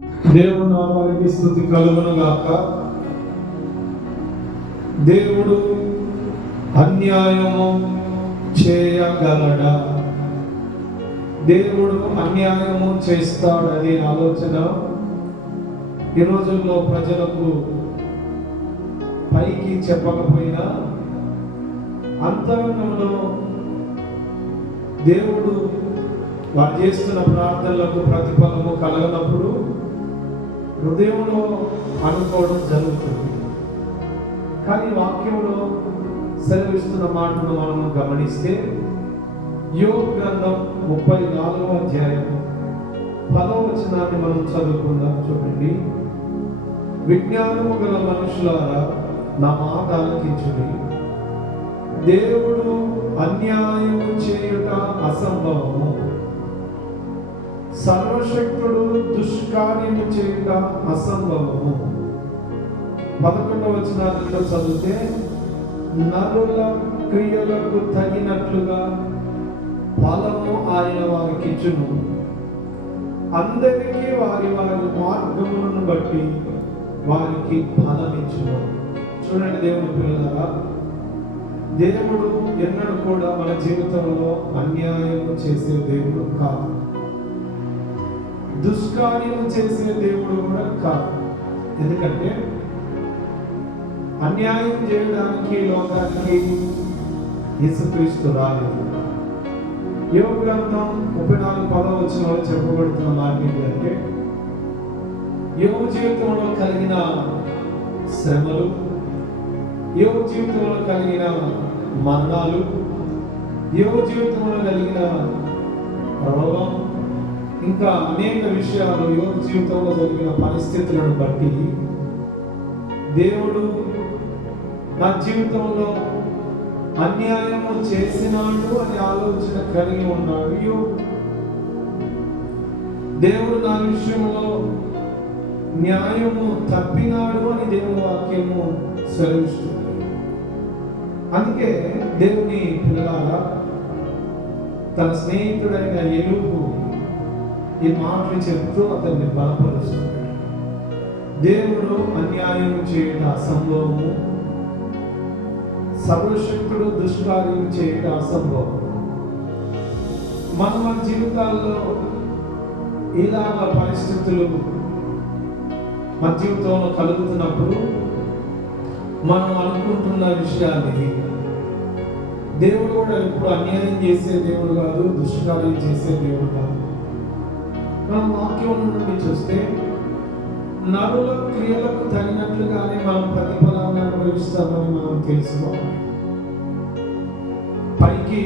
దేవుడు నామానికి స్తుతి కలుగును గాక. దేవుడు అన్యాయము చేయగలడా? దేవుడు అన్యాయము చేస్తాడనే ఆలోచన ఈ రోజుల్లో ప్రజలకు పైకి చెప్పకపోయినా అంతరంగంలో దేవుడు వారు చేస్తున్న ప్రార్థనలకు ప్రతిఫలము కలగనప్పుడు హృదయంలో అనుకోవడం జరుగుతుంది. కానీ వాక్యంలో సెలవిస్తున్న మాటను మనం గమనిస్తే యోబు గ్రంథం 34వ అధ్యాయం 10వ వచనాన్ని మనం చదువుకుందాం. చూడండి. విజ్ఞానము గల మనుషులారా నా మాట ఆలకించుడి. దేవుడు అన్యాయము చేయుట అసంభవము, సర్వశక్తుడు దుష్కార్యము చేయుట అసంభవము. 11వ వచనాలలో చదివితే నరుల క్రియలకు తగినట్లుగా ఫలము ఆయన వారికి ఇచ్చును, అందరికీ వారి వారి మార్గములను బట్టి వారికి ఫలం ఇచ్చును. చూడండి దేవుని పిల్లలారా, దేవుడు ఎన్నడూ కూడా మన జీవితంలో అన్యాయం చేసే దేవుడు కాదు, దుష్కార్యం చేసే దేవుడు కూడా కాదు. ఎందుకంటే అన్యాయం చేయడానికి లోకానికి యేసుక్రీస్తు రాలేదు. యోబు గ్రంథం 34వ వచనంలో చెప్పబడుతున్న మాట ఏంటంటే యోబు జీవితంలో కలిగిన శ్రమలు, యోబు జీవితంలో కలిగిన మరణాలు, యోబు జీవితంలో కలిగిన రోగం, ఇంకా అనేక విషయాలు యోబు జీవితంలో జరిగిన పరిస్థితులను బట్టి దేవుడు నా జీవితంలో అన్యాయము చేసినాడు అని ఆలోచన కలిగి ఉన్నాడు. దేవుడు నా విషయంలో న్యాయము తప్పినాడు అని దేవుని వాక్యము సెలవిస్తుంది. అందుకే దేవుని పిల్లలారా తన స్నేహితుడైన ఎలుగు ఈ మాటలు చెప్తూ అతన్ని బలపరుస్తున్నాడు. దేవుడు అన్యాయం చేయడం అసంభవము, సర్వశక్తుడు దుష్కార్యం చేయడం అసంభవం. మన జీవితాల్లో ఇలాగ పరిస్థితులు మన జీవితంలో కలుగుతున్నప్పుడు మనం అనుకుంటున్న విషయాన్ని దేవుడు కూడా ఎప్పుడు అన్యాయం చేసే దేవుడు కాదు, దుష్కార్యం చేసే దేవుడు కాదు. మనం వాక్యం నుండి చూస్తే నరుల క్రియలకు తగినట్లుగానే మనం ప్రతిఫలాన్ని అనుభవిస్తామని మనం తెలుసుకోవాలి. పైకి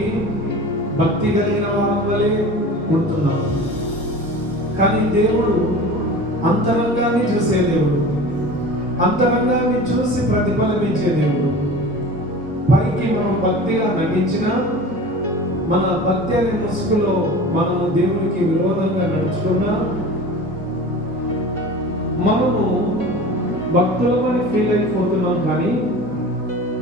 భక్తి కలిగిన వారి వలె ఉంటున్నాం, కానీ దేవుడు అంతరంగాన్ని చూసే దేవుడు, అంతరంగాన్ని చూసి ప్రతిఫలం ఇచ్చే దేవుడు. పైకి మనం భక్తిగా నటించినా మన భక్తి అనే ముసుగులో మనము దేవునికి విరోధంగా నడుచుకున్నా మనము భక్తులమని ఫీల్ అయిపోతున్నాం, కానీ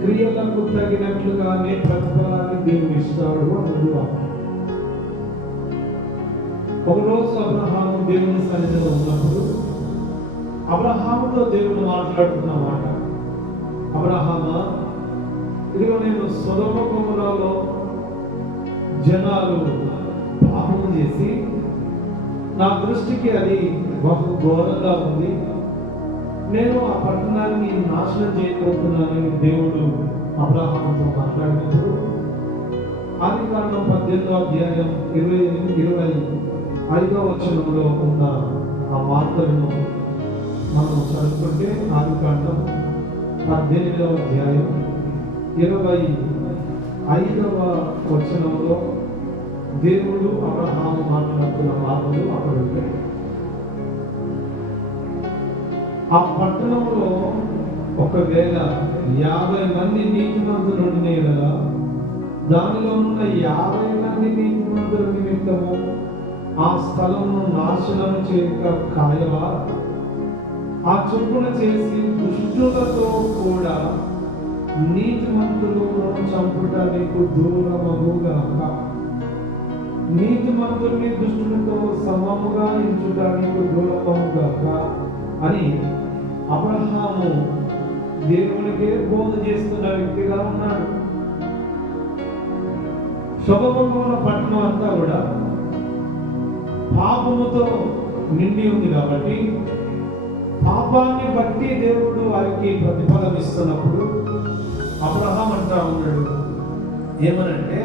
క్రియలకు తగినట్లుగానే ప్రతిఫలాన్ని దేవుడు ఇస్తాడు అన్నది వాక్యం. ఒకరోజు అబ్రహాము దేవుని సన్నిధిలో ఉన్నప్పుడు అబ్రహాముతో దేవుడు మాట్లాడుతున్న మాట, అబ్రహామా, ఇదిగో నేను సొదొమ గొమొర్రాలో జనాలు పాపం చేసి నా దృష్టికి అది బహు ఘోరంగా ఉంది, నేను ఆ పట్టణాన్ని నాశనం చేయబోతున్నానని దేవుడు అబ్రహాముతో మాట్లాడినప్పుడు ఆదికాండం 18వ అధ్యాయం 25వ వచనంలో ఉన్న ఆ వార్తలను మనం చదువుకుంటే ఆదికాండం 18వ అధ్యాయం 25వ వచనంలో దేవుడు అబ్రహాము మాట్లాడుతున్న మాటలు అక్కడ ఉంటాయి. ఆ పట్టణంలో ఒకవేళ 50 మంది నీతిమంతులు ఉండే కదా, దానిలో ఉన్న 50 మంది నీతిమంతుల నిమిత్తము ఆ స్థలమును నాశనం చేయక కాయవా? ఆ చొప్పున చేసి దుష్టులతో కూడా నీతిమంతులను చంపుట నీకు దూరమగుగాక. నీతిమంతుల్ని దుష్టులతో సమముగా ఎంచుట నీకు దూరమవుగాక అని అబ్రహాము దేవునికే బోధ చేస్తున్న వ్యక్తిగా ఉన్నాడు. సొదొమ పట్టణం అంతా కూడా పాపముతో నిండి ఉంది కాబట్టి పాపాన్ని బట్టి దేవుడు వారికి ప్రతిఫలం ఇస్తున్నప్పుడు అబ్రహాం అంటా ఉన్నాడు ఏమనంటే,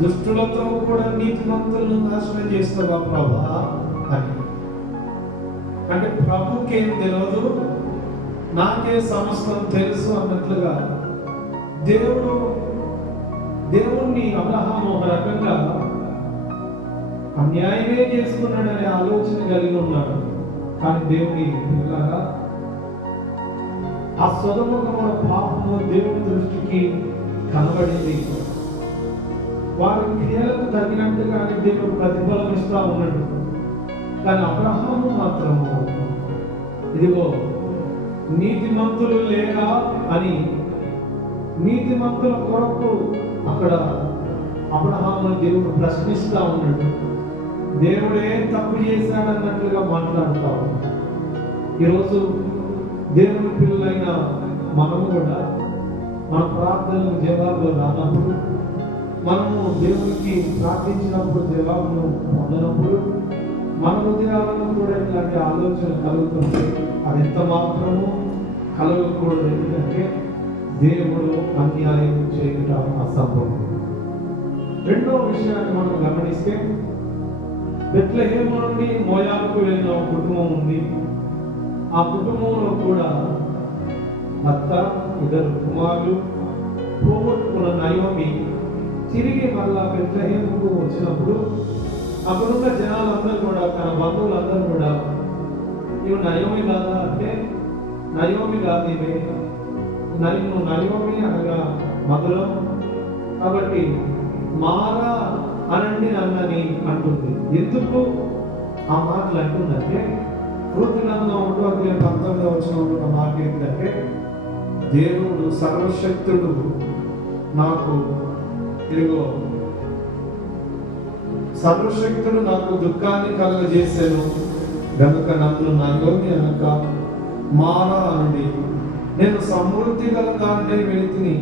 దుష్టులతో కూడా నీతిమంతులను నాశనం చేస్తావా ప్రభా అని. అంటే ప్రభుకి ఏం తెలియదు, నాకే సమస్తం తెలుసు అన్నట్లుగా దేవుణ్ణి అబ్రహాం ఒక రకంగా అన్యాయమే చేసుకున్నాడనే ఆలోచన కలిగి ఉన్నాడు. కానీ దేవుని పిల్లగా ఆ సొదొమ పాపము దేవుని దృష్టికి కనబడింది. వారి క్రియలకు తగినట్టుగానే దేవుడు ప్రతిఫలం ఇస్తా ఉన్నాడు. కానీ అబ్రహాము మాత్రము ఇదిగో నీతిమంతులు లేరా అని నీతిమంతుల కొరకు అక్కడ అబ్రహామును దేవుడు ప్రశ్నిస్తా ఉన్నాడు. దేవుడే తప్పు చేశాడన్నట్లుగా మాట్లాడుతా ఉన్నాడు. ఈరోజు దేవుని పిల్లలైన మనము కూడా మన ప్రార్థనలకు జవాబులు రానప్పుడు, మనము దేవునికి ప్రార్థించినప్పుడు జవాబును పొందనప్పుడు మన హృదయాలను కూడా ఇలాంటి ఆలోచన కలుగుతుంది. అది ఎంత మాత్రము కలగకూడదు. ఎందుకంటే దేవుడు అన్యాయం చేయటం అసంభవం. రెండో విషయాన్ని మనం గమనిస్తే, బెత్లెహేము నుండి మోయాబుకు వెళ్ళిన ఒక కుటుంబం ఉంది. ఆ కుటుంబంలో కూడా భర్త, ఇద్దరు కుమారులు పోగొట్టుకున్న నయోమి తిరిగి మళ్ళా బెత్లెహేముకు వచ్చినప్పుడు అక్కడున్న జనాలందరూ కూడా, తన బంధువులందరూ కూడా, ఇవి నయోమి కాదా అంటే, నయోమి కాదు, ఇవే నయోమి అనగా మధురం కాబట్టి మారా అనండి నన్నని అంటుంది. ఎందుకు ఆ మాటలు అంటుందంటే, రూతు గ్రంథం 1:19 మాట ఏంటంటే, దేవుడు సర్వశక్తుడు నాకు ఇదిగో సర్వశక్తుడు నాకు దుఃఖాన్ని కలుగజేశాను గనుక నన్ను నయోమి అనక మారా అనండి, నేను సమృద్ధి గల దాంట్లో వెళితిని,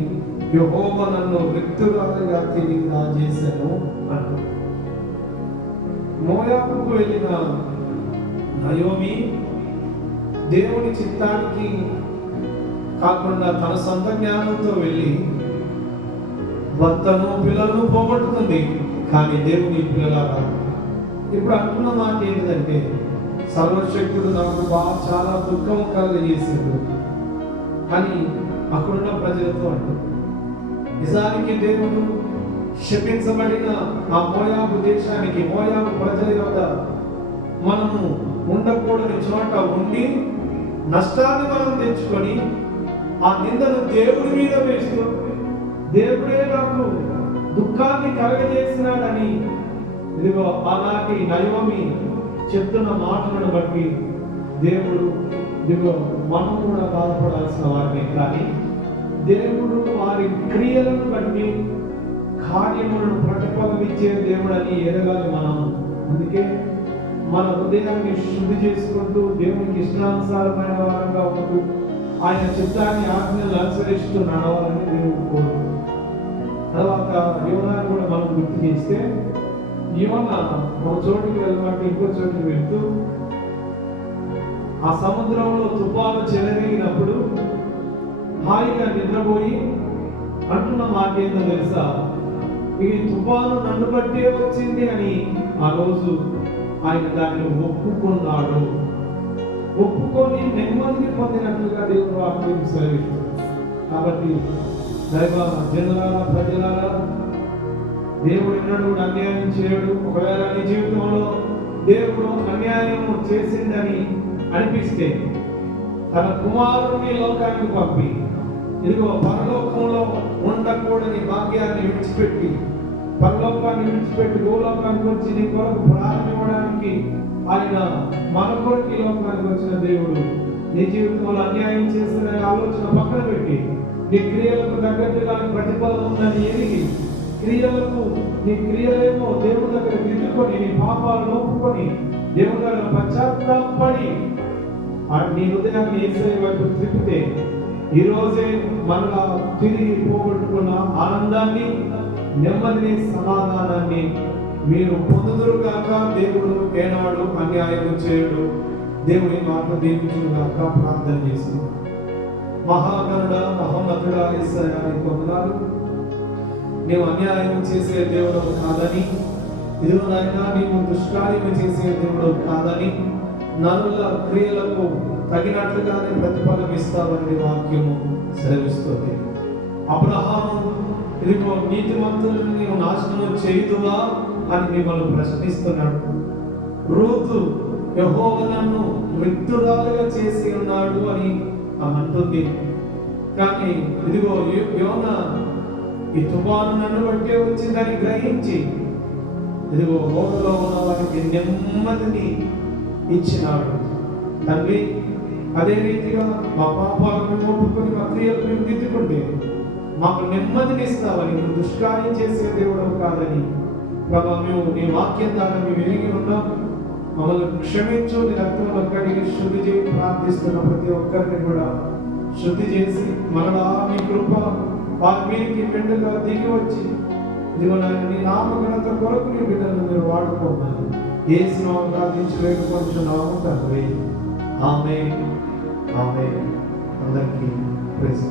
యెహోవా నన్ను వ్యక్తురాలుగా తిరిగి చేశాను అంటూ. మోయాబుకు వెళ్ళిన నయోమి దేవుని చిత్తానికి కాకుండా తన సొంత జ్ఞానంతో వెళ్ళి భర్తను పిల్లలను పోగొట్టుకుంది. కానీ దేవుని పిల్లలారా ఇప్పుడు అంటున్న మాట ఏంటంటే, సర్వశక్తుడు నాకు చాలా దుఃఖం కలుగజేశాడు అని అక్కడున్న ప్రజలతో అంటుంది. నిజానికి దేవుడు శపించబడిన ఆ మోయాబు దేశానికి, మోయాబు ప్రజల యొక్క మనము ఉండకూడని చోట ఉండి నష్టాన్ని మనం తెచ్చుకొని ఆ నిందను దేవుడి మీద వేస్తూ, దేవుడే నాకు దుఃఖాన్ని కలగజేసినాడని ఇదిగో ఆనాటి నయోమి చెప్తున్న మాటలను బట్టి దేవుడు ఇదిగో మనం కూడా బాధపడాల్సిన వారిని. కానీ దేవుడు వారి క్రియలను బట్టి కార్యములను ప్రతిఫలమిచ్చే దేవుడు అని ఎరగాలి మనం. అందుకే మన హృదయాన్ని శుద్ధి చేసుకుంటూ దేవునికి ఇష్టానుసారమైన వారంగా ఉంటూ ఆయన చిత్తాన్ని ఆజ్ఞలు అనుసరిస్తూ నడవాలని దేవుడు కోరుకుంటున్నాడు. తర్వాత యోనాను కూడా మనం గుర్తు చేస్తే, యోనా ఒక చోటుకి వెళ్ళమంటే ఇంకో చోటుకి వెళ్తూ ఆ సముద్రంలో తుఫాను చెలరేగినప్పుడు హాయిగా నిద్రపోయి అంటున్న మాట ఏంటో తెలుసా, ఈ తుఫాను నన్ను బట్టే వచ్చింది అని ఆ రోజు ఆయన దాన్ని ఒప్పుకున్నాడు. ఒప్పుకొని నెమ్మదిని పొందినట్లుగా దేవుడు వాక్యం సెలవిస్తుంది. కాబట్టి దైవ జనులారా, ప్రజలారా, దేవుడు ఎన్నడూ కూడా అన్యాయం చేయడు. ఒకవేళ నీ జీవితంలో దేవుడు అన్యాయం చేసిందని అనిపిస్తే తన కుమారుని లోకానికి పంపి ఇదిగో పరలోకంలో ఉండకూడని భాగ్యాన్ని విడిచిపెట్టి, పరలోకాన్ని విడిచిపెట్టి భూలోకానికి వచ్చి నీ కొరకు ప్రారంభించడానికి ఆయన మన కొరకు ఈ లోకానికి వచ్చిన దేవుడు నీ జీవితంలో అన్యాయం చేస్తున్న ఆలోచన పక్కన పెట్టి నీ క్రియలకు తగ్గట్టుగా ప్రతిఫలం ఉందని ఎరిగి క్రియలకు నీ క్రియలేమో దేవుని దగ్గర దిద్దుకొని నీ పాపాలను ఒప్పుకొని దేవుని దగ్గర పశ్చాత్తాపడి నీ హృదయాన్ని యేసయ్య వైపు త్రిప్పితే ఈ రోజే మనలా తిరిగి పోగొట్టుకున్న ఆనందాన్ని, నెమ్మదిని, సమాధానాన్ని మీరు పొందుదురుగాక. దేవుడు ఏనాడు అన్యాయం చేయడు. దేవుని మాట దీవించుగాక. ప్రార్థన చేసి మహాగణుడ, మహోన్నతుడా యేసయ్య నీకు వందనాలు. నీవు అన్యాయం చేసే దేవుడు కాదని, ఇదిగో నాయనా నీవు దుష్కార్యం చేసే దేవుడు కాదని, నరుల క్రియలకు తగినట్లుగానే ప్రతిఫలం ఇస్తావని వాక్యము సెలవిస్తుంది. అబ్రహాము ఇదిగో నీతిమంతులను నీవు నాశనం చేయుదువా అని మిమ్మల్ని ప్రశ్నిస్తున్నాడు. రూతు యెహోవా నన్ను మృత్యురాలుగా చేసి ఉన్నాడు అని అంటుంది. కానీ ఇదిగో యోనా ఈ తుఫాను నన్ను బట్టే వచ్చిందని గ్రహించి ఇదిగో ఓడలో ఉన్న వారికి నెమ్మదిని ఇచ్చినాడు. తండ్రి, అదే రీతిగా మా పాపాలను ఒప్పుకొని మా క్రియలు మేము దిద్దుకుంటే మాకు నెమ్మదిని ఇస్తావని, నువ్వు దుష్కార్యం చేసే దేవుడు కాదని ప్రభా మేము నీ వాక్యం ద్వారా మేము ఎరిగి ఉన్నాం. మమ్మల్ని క్షమించు, నీ రక్తంలో కడిగి శుద్ధి చేసి ప్రార్థిస్తున్న ప్రతి ఒక్కరిని కూడా శుద్ధి చేసి మరలా నీ కృప వారి మీదకి మెండుగా దిగి వచ్చి నీ నామఘనత కొరకు నీ బిడ్డలను మీరు వాడుకోమని యేసు నామమున ప్రార్థించి వేడుకొంచున్నాము తండ్రి. ఆమేన్. ఆమేన్. అందరికీ ప్రైజ్.